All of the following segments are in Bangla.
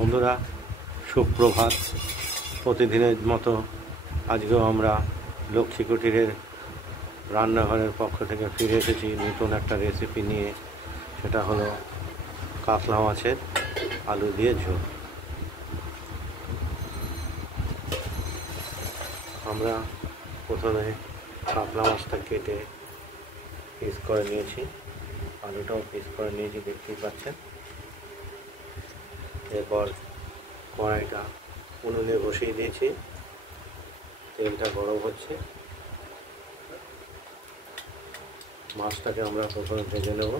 বন্ধুরা, সুপ্রভাত। প্রতিদিনের মতো আজকেও আমরা লক্ষ্মী কুটিরের রান্নাঘরের পক্ষ থেকে ফিরে এসেছি নতুন একটা রেসিপি নিয়ে। সেটা হলো কাতলা মাছের আলু দিয়ে ঝোল। আমরা প্রথমে কাতলা মাছটা কেটে পিস করে নিয়েছি, আলুটাও পিস করে নিয়েছি, দেখতেই পাচ্ছেন। এরপর কড়াইটা উনুনে বসিয়ে দিয়েছি, তেলটা গরম হচ্ছে। মাছটাকে আমরা প্রথমে ভেজে নেব।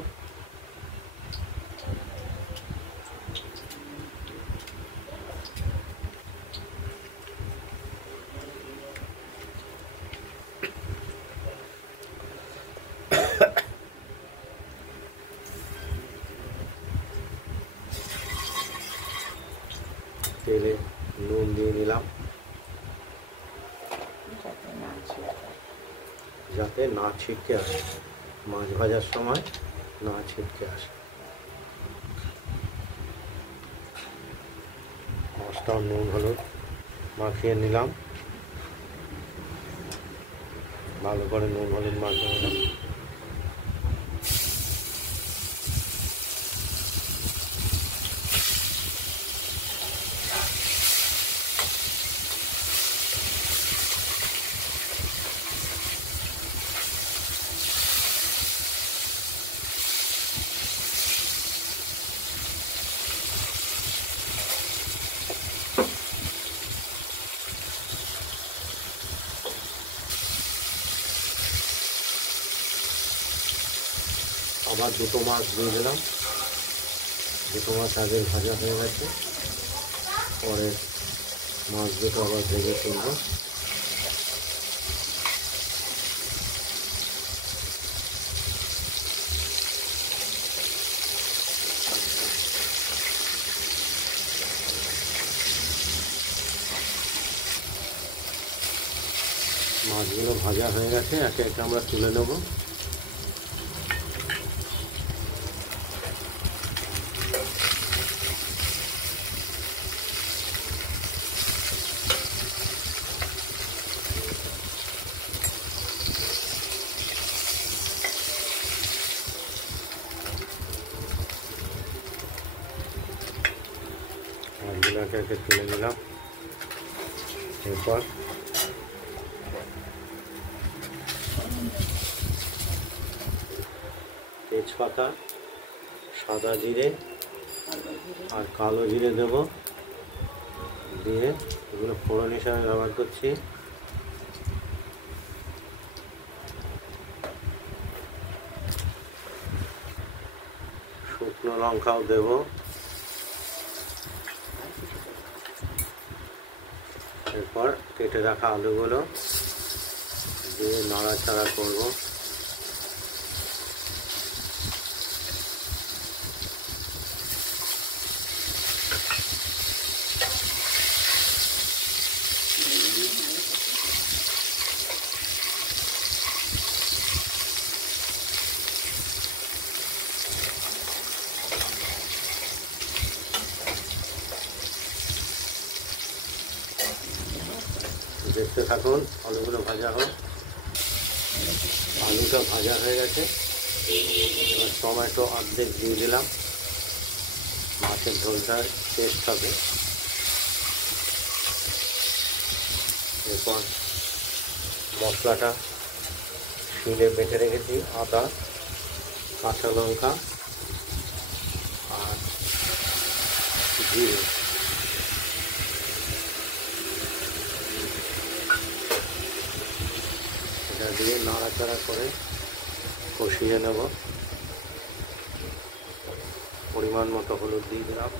তেলে নুন দিয়ে নিলাম যাতে না ছিটকে আসে, মাছ ভাজার সময় না ছিটকে আসে। মাছটাও নুন হলুদ মাখিয়ে নিলাম, ভালো করে নুন হলুদ মাখিয়ে নিলাম। আবার দুটো মাছ দিয়ে দিলাম। দুটো মাছ আগে ভাজা হয়ে গেছে, পরে মাছ দুটো আবার ভেজে তুলব। মাছগুলো ভাজা হয়ে গেছে, একে একে আমরা তুলে নেব। মাছগুলো একে একে তুলে নিলাম। এরপর তেজপাতা, সাদা জিরে আর কালো জিরে দেব, দিয়ে এগুলো ফোড়ন হিসাবে ব্যবহার করছি। শুকনো লঙ্কাও দেব। এরপর কেটে রাখা আলুগুলো দিয়ে নাড়াচাড়া করব। দেখতে থাকুন, আলুগুলো ভাজা হোক। আলুটা ভাজা হয়ে গেছে, এবার টমেটো অর্ধেক দিয়ে দিলাম, মাছের ঝোলটা টেস্ট হবে। এরপর মশলাটা শিলে বেটে রেখেছি, আদা, কাঁচা লঙ্কা আর জিরে, এটা দিয়ে নাড়াচাড়া করে কষিয়ে নেব। পরিমাণ মতো হলুদ দিয়ে দিলাম।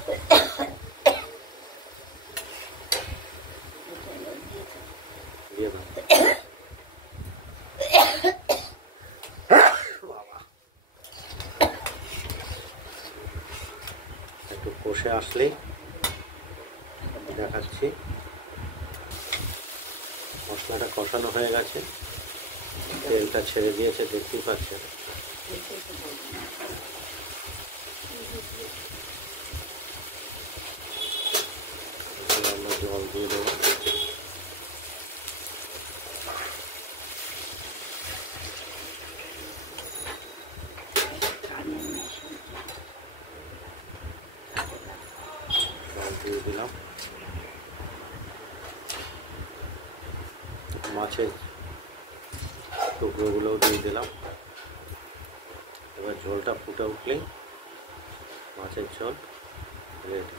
দিয়ে দাও। একটু কষে আসলেই দেখাচ্ছি। মশলাটা কষানো হয়ে গেছে, তেলটা ছেড়ে দিয়েছে, দেখতেই পাচ্ছেন। জল দিয়ে দেবো। জল দিয়ে দিলাম। মাছের টুকরোগুলোও দিয়ে দিলাম। এবার ঝোলটা ফুটে উঠলেই মাছের ঝোল রেডি।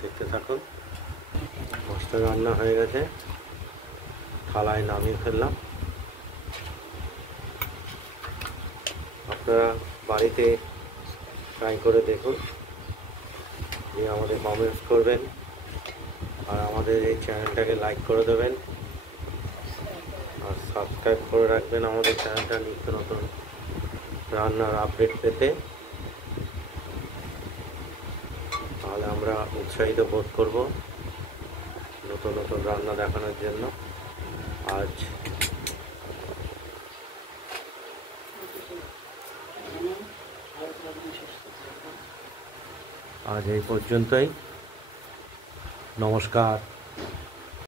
দেখতে থাকুন। মাছটা রান্না হয়ে গেছে, থালায় নামিয়ে ফেললাম। আপনারা বাড়িতে ট্রাই করে দেখুন, দিয়ে আমাদের কমেন্টস করবেন, আর আমাদের এই চ্যানেলটাকে লাইক করে দেবেন, আর সাবস্ক্রাইব করে রাখবেন আমাদের চ্যানেলটা নিত্য নতুন রান্নার আপডেট পেতে। তাহলে আমরা উৎসাহিত বোধ করব নতুন নতুন রান্না দেখানোর জন্য। আজ এই পর্যন্তই। নমস্কার।